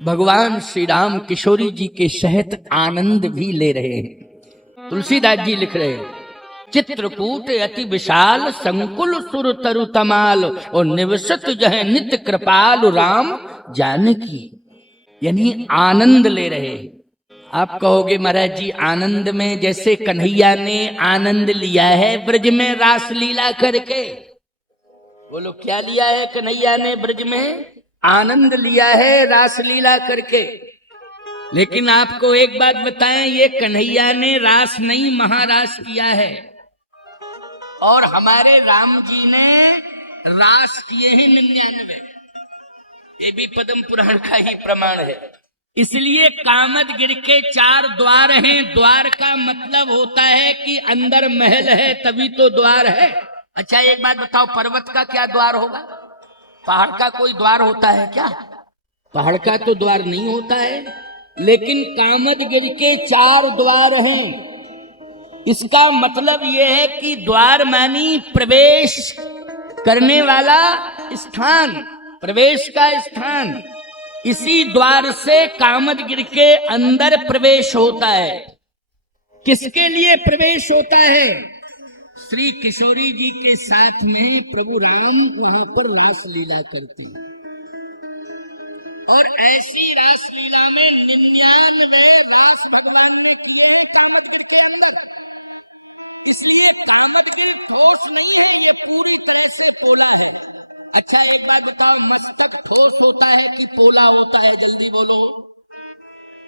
भगवान श्री राम किशोरी जी के सहित आनंद भी ले रहे हैं। तुलसीदास जी लिख रहे हैं, चित्रकूट अति विशाल संकुल सुर तरु तमाल और निवसत जह नित्य कृपाल राम जानकी, यानी आनंद ले रहे हैं। आप कहोगे महाराज जी आनंद में जैसे कन्हैया ने आनंद लिया है ब्रज में रास लीला करके, बोलो क्या लिया है कन्हैया ने ब्रज में? आनंद लिया है रास लीला करके। लेकिन आपको एक बात बताएं, ये कन्हैया ने रास नहीं महारास किया है, और हमारे राम जी ने रास किए हैं 99। ये भी पद्म पुराण का ही प्रमाण है। इसलिए कामदगिरि के 4 द्वार हैं। द्वार का मतलब होता है कि अंदर महल है तभी तो द्वार है। अच्छा एक बात बताओ, पर्वत का क्या द्वार होगा? पहाड़ का कोई द्वार होता है क्या? पहाड़ का तो द्वार नहीं होता है। लेकिन कामदगिरि के 4 द्वार हैं। इसका मतलब यह है कि द्वार मानी प्रवेश करने वाला स्थान, प्रवेश का स्थान। इसी द्वार से कामदगिरि के अंदर प्रवेश होता है। किसके लिए प्रवेश होता है? श्री किशोरी जी के साथ में प्रभु राम वहां पर रास लीला करते हैं, और ऐसी रास लीला में 99 रास भगवान ने किए हैं कामदगिरि के अंदर। इसलिए कामदगिरि ठोस नहीं है, ये पूरी तरह से पोला है। अच्छा एक बात बताओ, मस्तक ठोस होता है कि पोला होता है? जल्दी बोलो।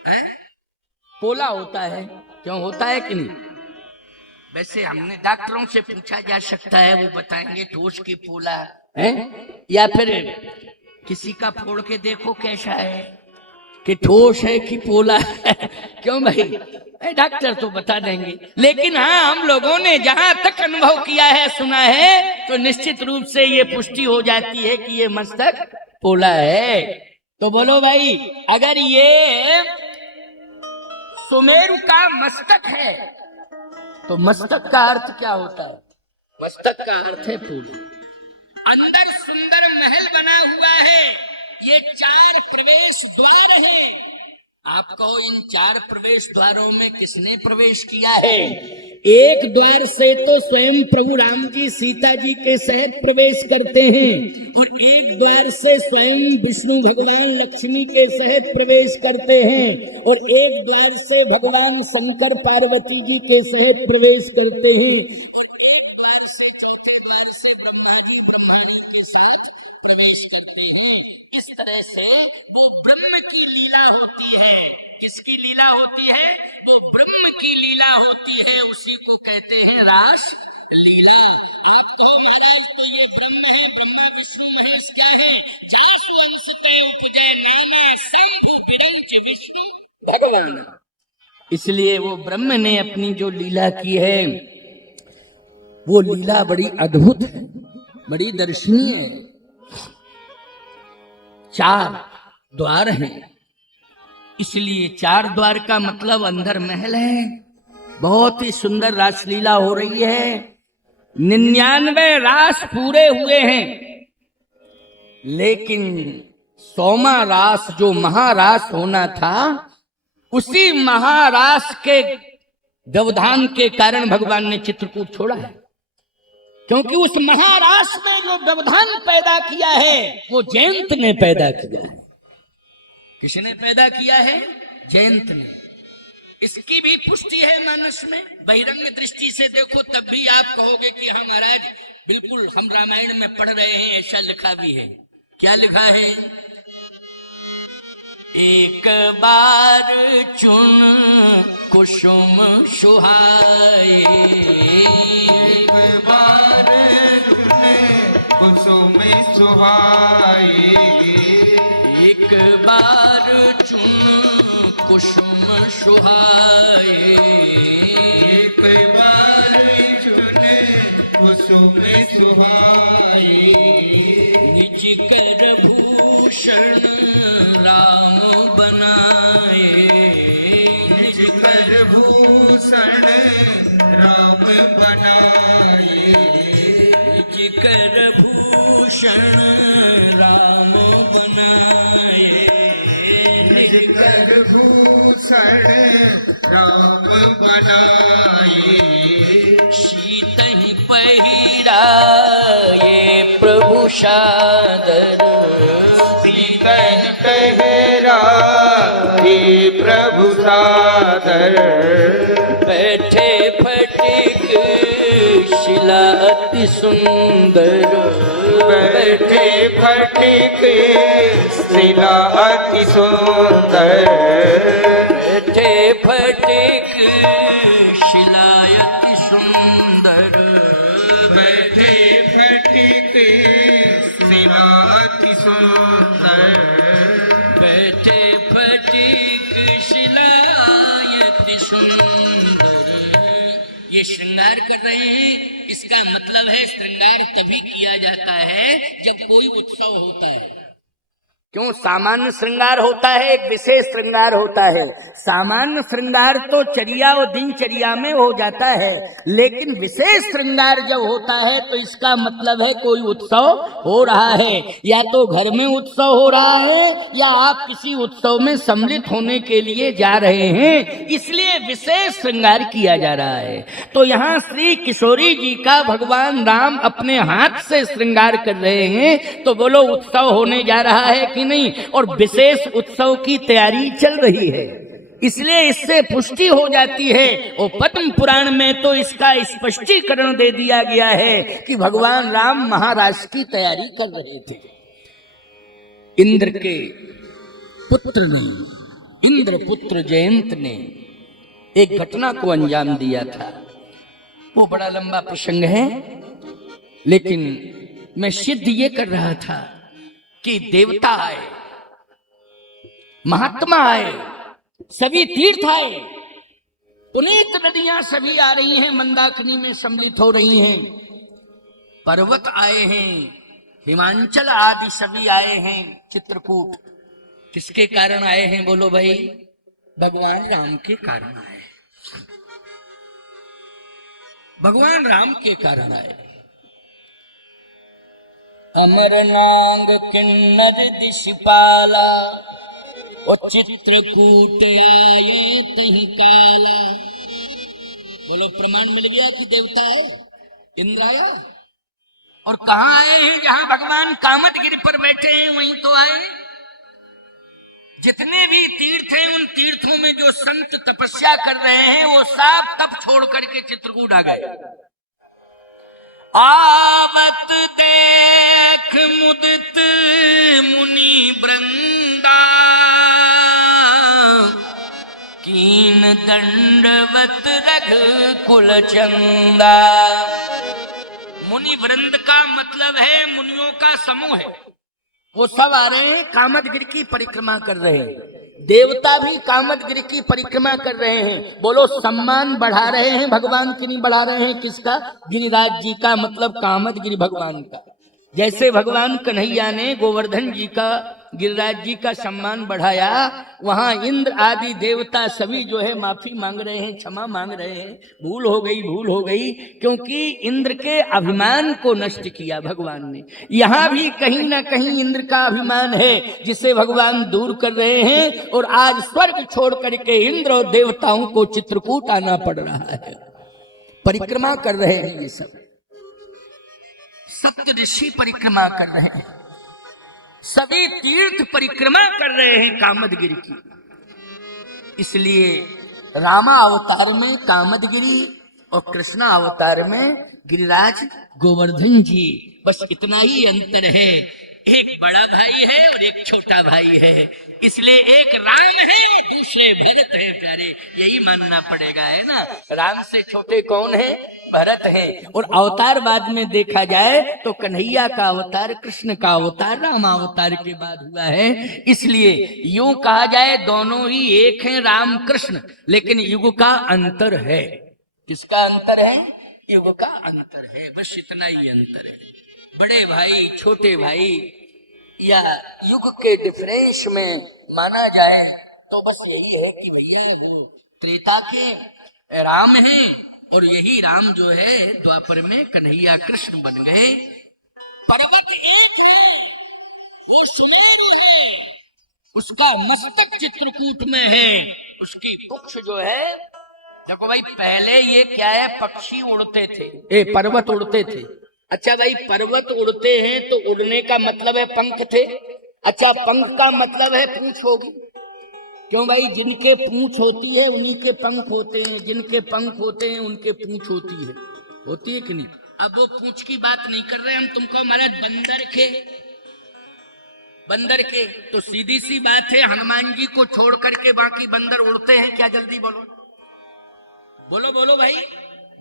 है पोला होता है। क्यों होता है कि नहीं? वैसे हमने डॉक्टरों से पूछा जा सकता है, वो बताएंगे ठोस की पोला है, या फिर किसी का फोड़ के देखो कैसा है कि ठोस है कि पोला है। क्यों भाई? डॉक्टर तो बता देंगे। लेकिन हाँ, हम लोगों ने जहां तक अनुभव किया है, सुना है, तो निश्चित रूप से ये पुष्टि हो जाती है कि ये मस्तक पोला है। तो बोलो भाई, अगर ये सुमेरु का मस्तक है तो मस्तक का अर्थ क्या होता है? मस्तक का अर्थ है पूरी। अंदर सुंदर महल बना हुआ है। ये 4 प्रवेश द्वार हैं। आप कहो इन 4 प्रवेश द्वारों में किसने प्रवेश किया है? एक द्वार से तो स्वयं प्रभु राम जी सीता जी के सहित प्रवेश करते हैं, और एक द्वार से स्वयं विष्णु भगवान लक्ष्मी के सहित प्रवेश करते हैं, और एक द्वार से भगवान शंकर पार्वती जी के सहित प्रवेश करते हैं, और एक द्वार से चौथे द्वार से ब्रह्मा जी के साथ प्रवेश करते हैं। इस तरह से वो ब्रह्म की लीला होती है। किसकी लीला होती है? वो ब्रह्म की लीला होती है। उसी को कहते हैं रास लीला। आप कहो महाराज तो ये ब्रह्म है, ब्रह्मा विष्णु महेश क्या है? जासु अंश ते उपजय नामे शंभु विरंच विष्णु भगवान। इसलिए वो ब्रह्म ने अपनी जो लीला की है, वो लीला बड़ी अद्भुत है, बड़ी दर्शनीय है। 4 द्वार हैं। इसलिए 4 द्वार का मतलब अंदर महल है। बहुत ही सुंदर रासलीला हो रही है। 99 रास पूरे हुए हैं, लेकिन 100वां रास जो महारास होना था, उसी महारास के व्यवधान के कारण भगवान ने चित्रकूट छोड़ा है। क्योंकि उस महारास में जो व्यवधान पैदा किया है, वो जयंत ने पैदा किया है। किसने पैदा किया है? जयंत ने। इसकी भी पुष्टि है मानस में। बहिरंग दृष्टि से देखो तब भी आप कहोगे कि हाँ महाराज बिल्कुल हम रामायण में पढ़ रहे हैं, ऐसा लिखा भी है। क्या लिखा है? एक बार चुन कुसुम सुहाए, एक बार चुन कुसुम सुहाए, एक बार चुन कुसुम सुहाए, एक बार चुन कुसुम सुहाए, निज कर भूषण राम बनाए, निज कर भूषण राम बनाए, निज कर भूषण राम बनाए, निज कर भूषण राम बनाए। शीत ही पहिरा ये प्रभु सादर, सीतन पहरा हे प्रभु सादर। बैठे फटिक शिला अति सुंदर, बैठे फटिक शिला अति सुंदर। बैठे फटिक शिला अति सुंदर, बैठे फटिक शिला अति सुंदर। बैठे फटिक शिला अति सुंदर। ये श्रृंगार कर रहे हैं, इसका मतलब है श्रृंगार तभी किया जाता है जब कोई उत्सव होता है। क्यों? सामान्य श्रृंगार होता है, एक विशेष श्रृंगार होता है। सामान्य श्रृंगार तो चर्या और दिनचर्या में हो जाता है, लेकिन विशेष श्रृंगार जब होता है तो इसका मतलब है कोई उत्सव हो रहा है, या तो घर में उत्सव हो रहा है या आप किसी उत्सव में सम्मिलित होने के लिए जा रहे हैं, इसलिए विशेष श्रृंगार किया जा रहा है। तो यहाँ श्री किशोरी जी का भगवान राम अपने हाथ से श्रृंगार कर रहे हैं, तो बोलो उत्सव होने जा रहा है कि नहीं? और विशेष उत्सव की तैयारी चल रही है, इसलिए इससे पुष्टि हो जाती है। और पद्म पुराण में तो इसका स्पष्टीकरण दे दिया गया है कि भगवान राम महाराज की तैयारी कर रहे थे। इंद्र के पुत्र ने, इंद्र पुत्र जयंत ने एक घटना को अंजाम दिया था। वो बड़ा लंबा प्रसंग है, लेकिन मैं सिद्ध ये कर रहा था कि देवता आए, महात्मा आए, सभी तीर्थ आए, पुनीत नदियां सभी आ रही हैं, मंदाकिनी में सम्मिलित हो रही हैं, पर्वत आए हैं, हिमांचल आदि सभी आए हैं, चित्रकूट। किसके कारण आए हैं बोलो भाई? भगवान राम के कारण आए, भगवान राम के कारण आए। अमरनांग किन्नर दिशपाला, और चित्रकूट आए तही काला। बोलो प्रमाण मिल गया कि देवता है, इंद्र आया। और कहाँ आए हैं? जहां भगवान कामदगिरि पर बैठे हैं वहीं तो आए। जितने भी तीर्थ हैं उन तीर्थों में जो संत तपस्या कर रहे हैं वो सब तप छोड़ करके चित्रकूट आ गए। आवत देख मुदित मुनि वृंदा, कीन दंडवत रघुकुल चंदा। मुनि वृंद का मतलब है मुनियों का समूह है, वो सब आ रहे हैं, कामदगिरि की परिक्रमा कर रहे हैं। देवता भी कामदगिरि की परिक्रमा कर रहे हैं। बोलो सम्मान बढ़ा रहे हैं भगवान की, नहीं बढ़ा रहे हैं? किसका? गिरिराज जी का, मतलब कामदगिरि भगवान का। जैसे भगवान कन्हैया ने गोवर्धन जी का, गिरिराज जी का सम्मान बढ़ाया, वहां इंद्र आदि देवता सभी जो है माफी मांग रहे हैं, क्षमा मांग रहे हैं, भूल हो गई, भूल हो गई, क्योंकि इंद्र के अभिमान को नष्ट किया भगवान ने। यहाँ भी कहीं ना कहीं इंद्र का अभिमान है, जिसे भगवान दूर कर रहे हैं, और आज स्वर्ग छोड़ करके इंद्र और देवताओं को चित्रकूट आना पड़ रहा है। परिक्रमा कर रहे हैं ये सब, सप्त ऋषि परिक्रमा कर रहे हैं, सभी तीर्थ परिक्रमा कर रहे हैं कामदगिरि की। इसलिए रामा अवतार में कामदगिरि और कृष्णा अवतार में गिरिराज गोवर्धन जी, बस इतना ही अंतर है। एक बड़ा भाई है और एक छोटा भाई है, इसलिए एक राम है और दूसरे भरत है। प्यारे, यही मानना पड़ेगा, है ना? राम से छोटे कौन है? भरत है। और अवतार बाद में देखा जाए तो कन्हैया का अवतार, कृष्ण का अवतार राम अवतार के बाद हुआ है। इसलिए यूं कहा जाए दोनों ही एक हैं, राम कृष्ण, लेकिन युग का अंतर है। किसका अंतर है? युग का अंतर है, बस इतना ही अंतर है। बड़े भाई छोटे भाई या युग के डिफरेंस में माना जाए तो बस यही है कि भैया वो त्रेता के राम हैं और यही राम जो है द्वापर में कन्हैया कृष्ण बन गए। पर्वत एक है, वो सुमेरु है, उसका मस्तक चित्रकूट में है, उसकी पुच्छ जो है, देखो भाई पहले ये क्या है, पक्षी उड़ते थे, पर्वत उड़ते थे। अच्छा भाई पर्वत उड़ते हैं तो उड़ने का मतलब है पंख थे। अच्छा पंख का मतलब है पूंछ होगी, क्यों भाई? जिनके पूंछ होती है उन्हीं के पंख होते हैं, जिनके पंख होते हैं उनके पूंछ होती है कि नहीं? अब वो पूंछ की बात नहीं कर रहे हम, तुमको महाराज बंदर के तो सीधी सी बात है, हनुमान जी को छोड़ करके बाकी बंदर उड़ते हैं क्या? जल्दी बोलो बोलो बोलो भाई।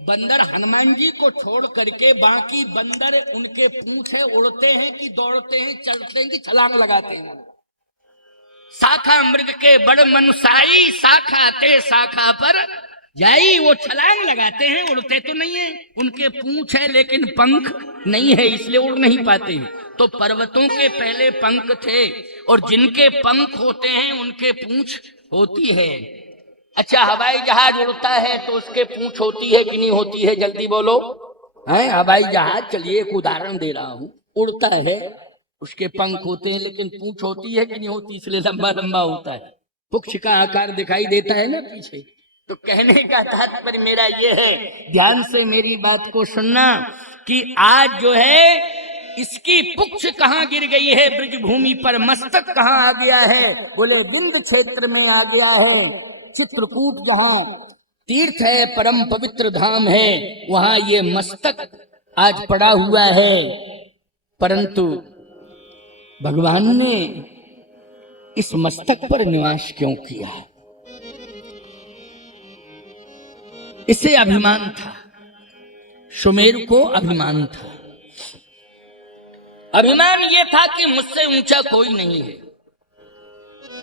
बंदर हनुमान जी को छोड़ करके बाकी बंदर, उनके पूंछ है, उड़ते हैं कि दौड़ते हैं, चलते हैं कि छलांग लगाते हैं? शाखा मृग के बड़ मनुसाई, शाखा ते शाखा पर जाई। वो छलांग लगाते हैं, उड़ते तो नहीं है, उनके पूंछ है लेकिन पंख नहीं है, इसलिए उड़ नहीं पाते। तो पर्वतों के पहले पंख थे, और जिनके पंख होते हैं उनके पूंछ होती है। अच्छा हवाई जहाज उड़ता है तो उसके पूंछ होती है कि नहीं होती है? जल्दी बोलो। है हवाई जहाज, चलिए एक उदाहरण दे रहा हूं, उड़ता है, उसके पंख होते हैं लेकिन पूंछ होती है कि नहीं होती? इसलिए लंबा लंबा होता है, पुच्छ का आकार दिखाई देता है ना पीछे। तो कहने का तात्पर्य मेरा ये है, ध्यान से मेरी बात को सुनना, कि आज जो है इसकी पुच्छ कहाँ गिर गई है ब्रज भूमि पर, मस्तक कहाँ आ गया है? बोले विंध्य क्षेत्र में आ गया है। चित्रकूट जहाँ तीर्थ है, परम पवित्र धाम है, वहां ये मस्तक आज पड़ा हुआ है। परंतु भगवान ने इस मस्तक पर निवास क्यों किया? इसे अभिमान था, सुमेरु को अभिमान था। अभिमान ये था कि मुझसे ऊंचा कोई नहीं है।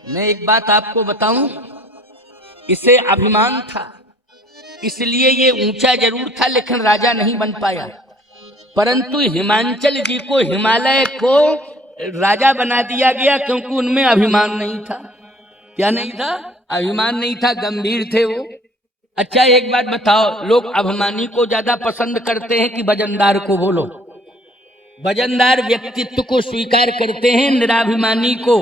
मैं एक बात आपको बताऊं, इसे अभिमान था, इसलिए ये ऊंचा जरूर था लेकिन राजा नहीं बन पाया। परंतु हिमांचल जी को, हिमालय को राजा बना दिया गया, क्योंकि उनमें अभिमान नहीं था। क्या नहीं था? अभिमान नहीं था, गंभीर थे वो। अच्छा एक बात बताओ, लोग अभिमानी को ज्यादा पसंद करते हैं कि वजनदार को? बोलो। वजनदार व्यक्तित्व को स्वीकार करते हैं, निराभिमानी को।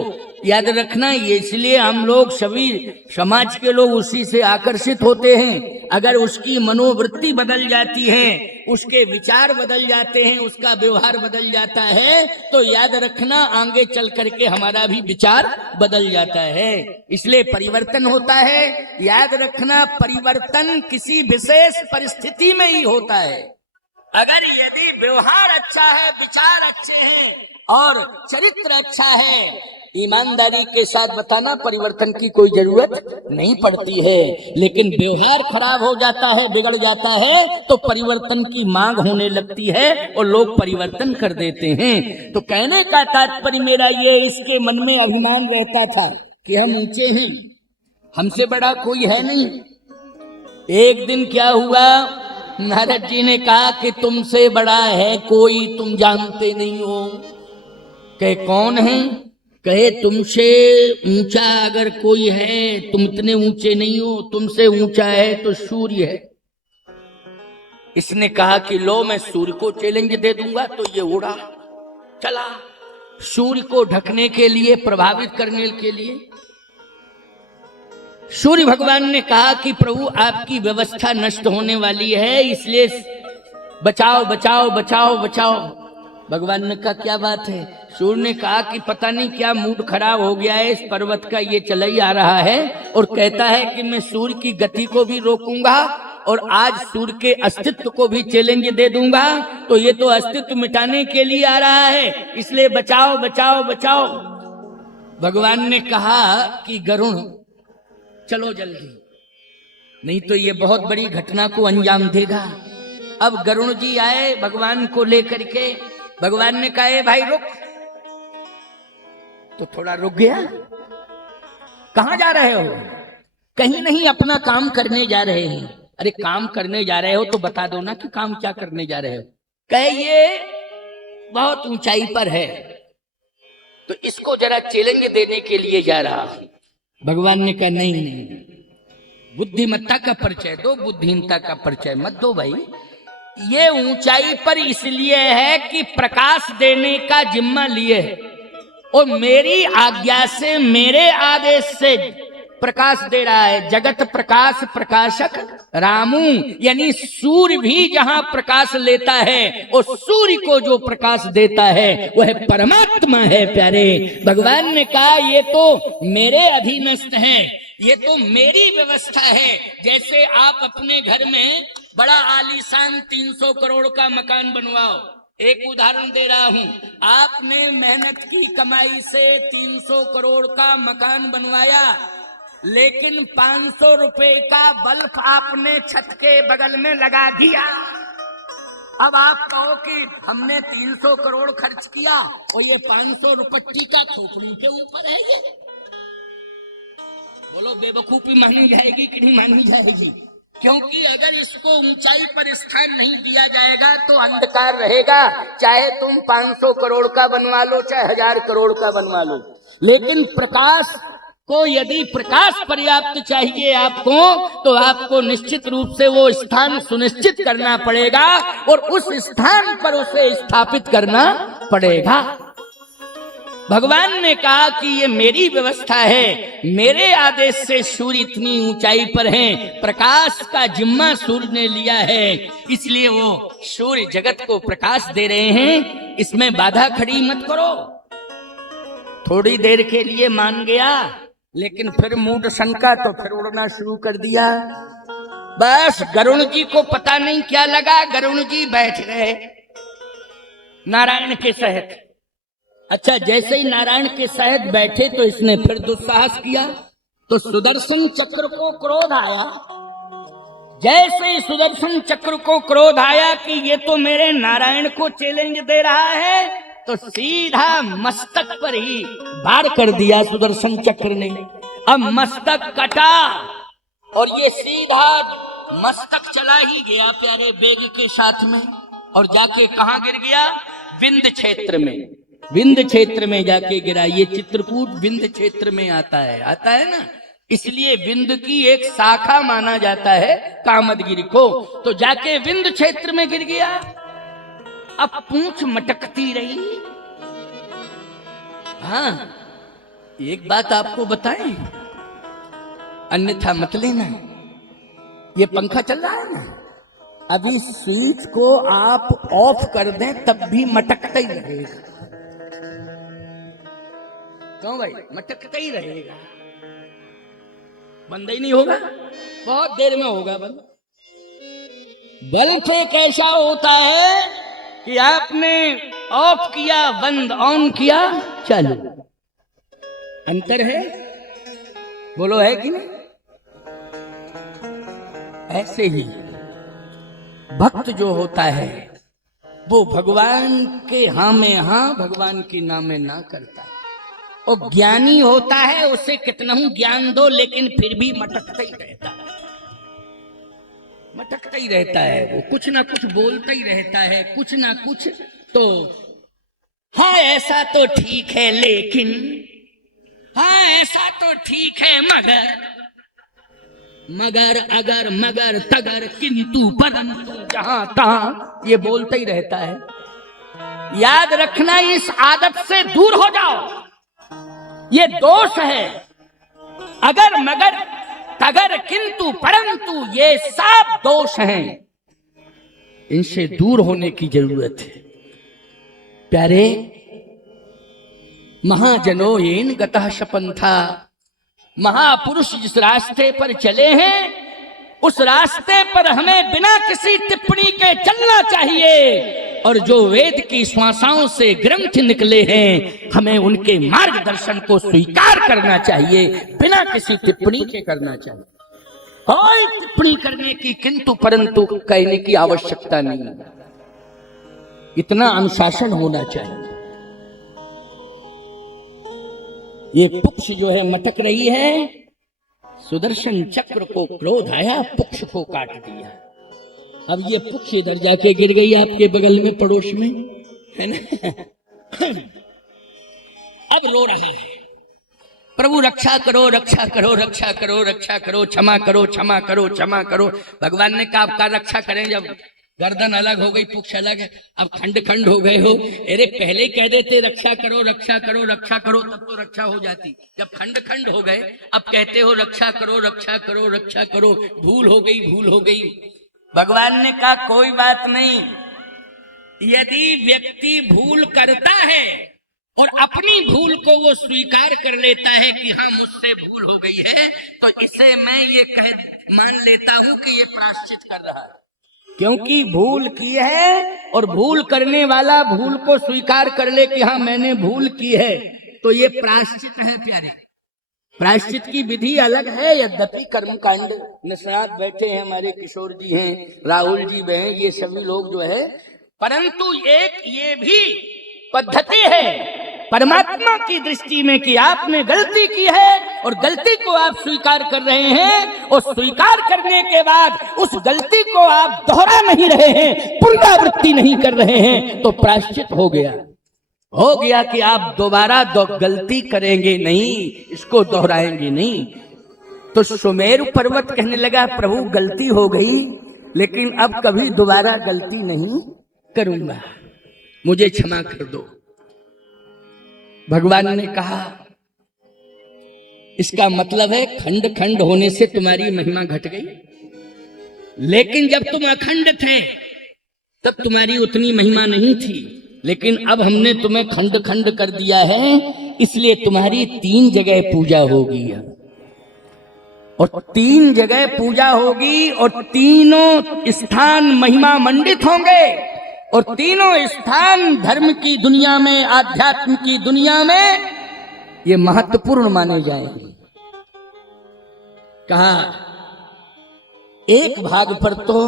याद रखना, ये इसलिए हम लोग सभी समाज के लोग उसी से आकर्षित होते हैं। अगर उसकी मनोवृत्ति बदल जाती है, उसके विचार बदल जाते हैं, उसका व्यवहार बदल जाता है, तो याद रखना आगे चल करके हमारा भी विचार बदल जाता है। इसलिए परिवर्तन होता है। याद रखना, परिवर्तन किसी विशेष परिस्थिति में ही होता है। अगर यदि व्यवहार अच्छा है, विचार अच्छे हैं और चरित्र अच्छा है, ईमानदारी के साथ बताना, परिवर्तन की कोई जरूरत नहीं पड़ती है। लेकिन व्यवहार खराब हो जाता है, बिगड़ जाता है, तो परिवर्तन की मांग होने लगती है और लोग परिवर्तन कर देते हैं। तो कहने का तात्पर्य मेरा ये, इसके मन में अभिमान रहता था कि हम ऊंचे हैं, हमसे बड़ा कोई है नहीं। एक दिन क्या हुआ, नारद जी ने कहा कि तुमसे बड़ा है कोई, तुम जानते नहीं हो। कहे कौन है? कहे तुमसे ऊंचा अगर कोई है, तुम इतने ऊंचे नहीं हो, तुमसे ऊंचा है तो सूर्य है। इसने कहा कि लो मैं सूर्य को चैलेंज दे दूंगा। तो ये उड़ा चला सूर्य को ढकने के लिए, प्रभावित करने के लिए। सूर्य भगवान ने कहा कि प्रभु आपकी व्यवस्था नष्ट होने वाली है, इसलिए बचाओ बचाओ बचाओ बचाओ। भगवान ने कहा क्या बात है? सूर्य ने कहा कि पता नहीं क्या मूड खराब हो गया है इस पर्वत का, ये चला ही आ रहा है और कहता है कि मैं सूर्य की गति को भी रोकूंगा और आज सूर्य के अस्तित्व को भी चैलेंज दे दूंगा। तो ये तो अस्तित्व मिटाने के लिए आ रहा है, इसलिए बचाओ बचाओ बचाओ। भगवान ने कहा कि गरुण चलो जल्दी, नहीं तो ये बहुत बड़ी घटना को अंजाम देगा। अब गरुण जी आए भगवान को लेकर के। भगवान ने कहा भाई रुक, तो थोड़ा रुक गया। कहां जा रहे हो? कहीं नहीं, अपना काम करने जा रहे हैं। अरे काम करने जा रहे हो तो बता दो ना कि काम क्या करने जा रहे हो। कहे ये बहुत ऊंचाई पर है, तो इसको जरा चैलेंज देने के लिए जा रहा हूं। भगवान ने कहा नहीं नहीं, बुद्धिमत्ता का परिचय दो, बुद्धिहीनता का परिचय मत दो भाई। ये ऊंचाई पर इसलिए है कि प्रकाश देने का जिम्मा लिए है। और मेरी आज्ञा से, मेरे आदेश से प्रकाश दे रहा है। जगत प्रकाश प्रकाशक रामू, यानी सूर्य भी जहां प्रकाश लेता है और सूर्य को जो प्रकाश देता है वह परमात्मा है। प्यारे, भगवान ने कहा ये तो मेरे अधीनस्थ है, ये तो मेरी व्यवस्था है। जैसे आप अपने घर में बड़ा आलीशान 300 करोड़ का मकान बनवाओ। एक उदाहरण दे रहा हूं, आपने मेहनत की कमाई से 300 करोड़ का मकान बनवाया, लेकिन 500 रुपए का बल्ब आपने छत के बगल में लगा दिया। अब आप कहो कि हमने 300 करोड़ खर्च किया और ये 500 रुपये का खोपड़ी के ऊपर है। ये बोलो बेवकूफी मानी जाएगी कि नहीं मानी जाएगी? क्योंकि अगर इसको ऊंचाई पर स्थान नहीं दिया जाएगा तो अंधकार रहेगा। चाहे तुम 500 करोड़ का बनवा लो, चाहे 1000 करोड़ का बनवा लो, लेकिन प्रकाश को, यदि प्रकाश पर्याप्त चाहिए आपको, तो आपको निश्चित रूप से वो स्थान सुनिश्चित करना पड़ेगा और उस स्थान पर उसे स्थापित करना पड़ेगा। भगवान ने कहा कि ये मेरी व्यवस्था है, मेरे आदेश से सूर्य इतनी ऊंचाई पर है, प्रकाश का जिम्मा सूर्य ने लिया है, इसलिए वो सूर्य जगत को प्रकाश दे रहे हैं। इसमें बाधा खड़ी मत करो। थोड़ी देर के लिए मान गया, लेकिन फिर मूड सनका तो फिर उड़ना शुरू कर दिया। बस गरुण जी को पता नहीं क्या लगा, गरुण जी बैठ गए नारायण के सहित। अच्छा, जैसे ही नारायण के सहित बैठे तो इसने फिर दुस्साहस किया, तो सुदर्शन चक्र को क्रोध आया। जैसे ही सुदर्शन चक्र को क्रोध आया कि ये तो मेरे नारायण को चैलेंज दे रहा है, तो सीधा मस्तक पर ही वार कर दिया सुदर्शन चक्र ने। अब मस्तक कटा और ये सीधा मस्तक चला ही गया प्यारे वेग के साथ में, और जाके कहां गिर गया? विंध्य क्षेत्र में। विंध्य क्षेत्र में जाके गिरा। ये चित्रकूट विंध्य क्षेत्र में आता है ना, इसलिए विंध्य की एक शाखा माना जाता है कामदगिरि को। तो जाके विंध्य क्षेत्र में गिर गया। अब पूंछ मटकती रही। हाँ, एक बात आपको बताएं, अन्यथा मत लेना। ये पंखा चल रहा है ना, अभी स्विच को आप ऑफ कर दें तब भी मटकता ही रहेगा। क्यों भाई? मटकता ही रहेगा, बंद ही नहीं होगा। बहुत देर में होगा बंद। बल्ब एक ऐसा होता है कि आपने ऑफ किया, बंद, ऑन किया, चालू। अंतर है, बोलो है कि नहीं? ऐसे ही भक्त जो होता है वो भगवान के हाँ में हाँ, भगवान की ना में ना करता है। और ज्ञानी होता है, उसे कितना ही ज्ञान दो लेकिन फिर भी मटकता ही रहता है, मटकता ही रहता है। वो कुछ ना कुछ बोलता ही रहता है, कुछ ना कुछ। तो हाँ ऐसा तो ठीक है, लेकिन हाँ ऐसा तो ठीक है, मगर अगर मगर तगर किंतु परंतु जहां तहां, ये बोलता ही रहता है। याद रखना, इस आदत से दूर हो जाओ। ये दोष है। अगर मगर तगर किंतु परंतु, ये सब दोष हैं, इनसे दूर होने की जरूरत है। प्यारे, महाजनो येन गतः शपन्था, महापुरुष जिस रास्ते पर चले हैं उस रास्ते पर हमें बिना किसी टिप्पणी के चलना चाहिए। और जो वेद की श्वासाओं से ग्रंथ निकले हैं, हमें उनके मार्गदर्शन को स्वीकार करना चाहिए, बिना किसी टिप्पणी के करना चाहिए। कोई टिप्पणी करने की किंतु परंतु कहने की आवश्यकता नहीं। इतना अनुशासन होना चाहिए। ये पुक्ष जो है मटक रही है, सुदर्शन चक्र को क्रोध आया, पुक्ष को काट दिया। अब ये पुक्ष इधर जाके गिर गई आपके बगल में, पड़ोस में, है ना? अब रो रहे हैं, प्रभु रक्षा करो, रक्षा करो, रक्षा करो, रक्षा करो, क्षमा करो, क्षमा करो, क्षमा करो। भगवान ने कहा आपका रक्षा करें जब गर्दन अलग हो गई, पुक्ष अलग है, अब खंड खंड हो गए हो। अरे पहले ही कह देते रक्षा करो रक्षा करो रक्षा करो, तब तो रक्षा हो जाती। जब खंड खंड हो गए अब कहते हो रक्षा करो रक्षा करो रक्षा करो। भूल हो गई भूल हो गई। भगवान ने कहा कोई बात नहीं, यदि व्यक्ति भूल करता है और अपनी भूल को वो स्वीकार कर लेता है कि हाँ मुझसे भूल हो गई है, तो इसे मैं ये मान लेता हूं कि ये प्रायश्चित कर रहा है। क्योंकि भूल की है और भूल करने वाला भूल को स्वीकार कर ले कि हाँ मैंने भूल की है, तो ये प्रायश्चित है प्यारे। प्रायश्चित की विधि अलग है। यद्यपि कर्मकांड निष्णात बैठे हैं, हमारे किशोर जी हैं, राहुल जी हैं, ये सभी लोग जो है, परंतु एक ये भी पद्धति है परमात्मा की दृष्टि में कि आपने गलती की है और गलती को आप स्वीकार कर रहे हैं, और स्वीकार करने के बाद उस गलती को आप दोहरा नहीं रहे हैं, पुनरावृत्ति नहीं कर रहे हैं, तो प्रायश्चित हो गया कि आप दोबारा गलती करेंगे नहीं, इसको दोहराएंगे नहीं। तो सुमेरु पर्वत कहने लगा प्रभु गलती हो गई, लेकिन अब कभी दोबारा गलती नहीं करूंगा, मुझे क्षमा कर दो। भगवान ने कहा इसका मतलब है खंड खंड होने से तुम्हारी महिमा घट गई, लेकिन जब तुम अखंड थे तब तुम्हारी उतनी महिमा नहीं थी, लेकिन अब हमने तुम्हें खंड खंड कर दिया है, इसलिए तुम्हारी 3 जगह पूजा होगी। और 3 जगह पूजा होगी और तीनों स्थान महिमा मंडित होंगे, और तीनों स्थान धर्म की दुनिया में, आध्यात्म की दुनिया में ये महत्वपूर्ण माने जाएंगे। कहा एक भाग पर तो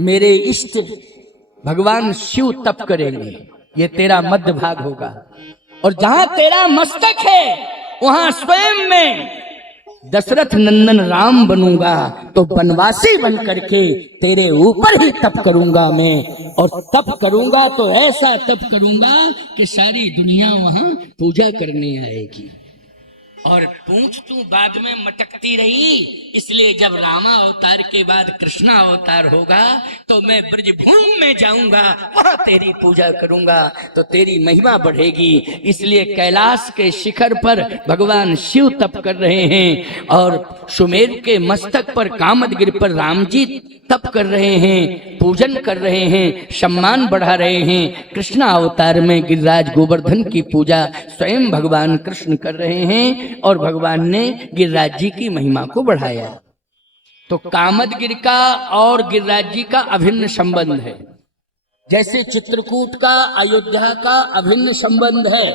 मेरे इष्ट भगवान शिव तप करेंगे, ये तेरा मध्य भाग होगा, और जहां तेरा मस्तक है वहां स्वयं में दशरथ नंदन राम बनूंगा, तो वनवासी बन करके तेरे ऊपर ही तप करूंगा मैं, और तप करूंगा तो ऐसा तप करूंगा कि सारी दुनिया वहां पूजा करने आएगी। और पूंछ तू बाद में मटकती रही, इसलिए जब रामा अवतार के बाद कृष्णा अवतार होगा तो मैं ब्रजभूमि में जाऊंगा, वहां तेरी पूजा करूंगा, तो तेरी महिमा बढ़ेगी। इसलिए कैलाश के शिखर पर भगवान शिव तप कर रहे हैं, और सुमेरु के मस्तक पर कामदगिरि पर राम जी तप कर रहे हैं, पूजन कर रहे हैं, सम्मान बढ़ा रहे हैं। कृष्णा अवतार में गिरिराज गोवर्धन की पूजा स्वयं भगवान कृष्ण कर रहे हैं, और भगवान ने गिरिराज जी की महिमा को बढ़ाया। तो कामदगिरि का और गिरिराज जी का अभिन्न संबंध है, जैसे चित्रकूट का अयोध्या का अभिन्न संबंध है,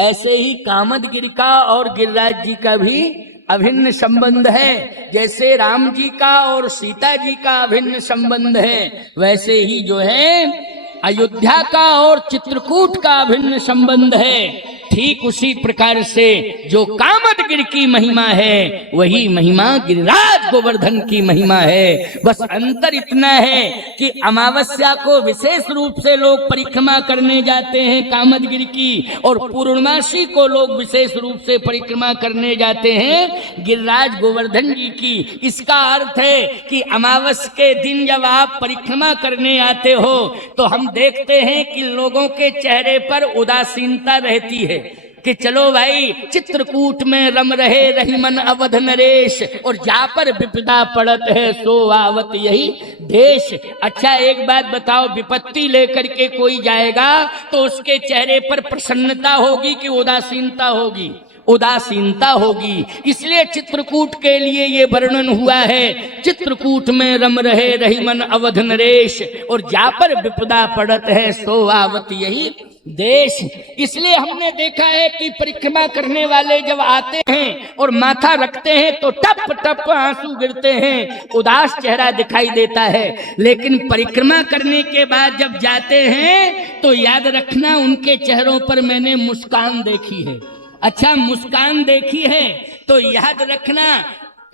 ऐसे ही कामदगिरि का और गिरिराज जी का भी अभिन्न संबंध है। जैसे राम जी का और सीता जी का अभिन्न संबंध है, वैसे ही जो है अयोध्या का और चित्रकूट का अभिन्न संबंध है। ठीक उसी प्रकार से जो कामदगिरि की महिमा है, वही महिमा गिरिराज गोवर्धन की महिमा है। बस अंतर इतना है कि अमावस्या को विशेष रूप से लोग परिक्रमा करने जाते हैं कामदगिरि की, और पूर्णमासी को लोग विशेष रूप से परिक्रमा करने जाते हैं गिरिराज गोवर्धन जी की। इसका अर्थ है कि अमावस के दिन जब आप परिक्रमा करने आते हो तो हम देखते हैं कि लोगों के चेहरे पर उदासीनता रहती है कि चलो भाई चित्रकूट में रम रहे रहीमन अवध नरेश, और जा पर विपदा पड़त है सो आवत यही देश। अच्छा एक बात बताओ, विपत्ति लेकर के कोई जाएगा तो उसके चेहरे पर प्रसन्नता होगी कि उदासीनता होगी? उदासीनता होगी। इसलिए चित्रकूट के लिए ये वर्णन हुआ है, चित्रकूट में रम रहे रहीमन अवध नरेश, और जा पर विपदा पड़त है सो आवत यही देश। इसलिए हमने देखा है कि परिक्रमा करने वाले जब आते हैं और माथा रखते हैं तो टप टप आंसू गिरते हैं, उदास चेहरा दिखाई देता है। लेकिन परिक्रमा करने के बाद जब जाते हैं तो याद रखना उनके चेहरों पर मैंने मुस्कान देखी है। अच्छा मुस्कान देखी है तो याद रखना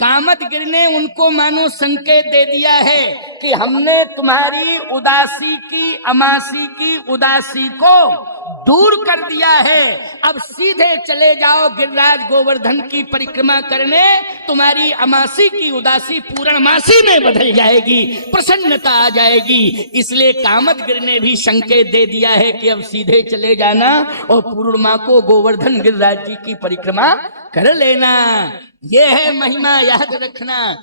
कामदगिरि ने उनको मानो संकेत दे दिया है कि हमने तुम्हारी उदासी की, अमासी की उदासी को दूर कर दिया है। अब सीधे चले जाओ गिरिराज गोवर्धन की परिक्रमा करने, तुम्हारी अमासी की उदासी पूर्णमासी में बदल जाएगी, प्रसन्नता आ जाएगी। इसलिए कामदगिरि ने भी संकेत दे दिया है कि अब सीधे चले जाना और पूर्णिमा को गोवर्धन गिरिराज जी की परिक्रमा कर लेना। यह है महिमा, याद रखना।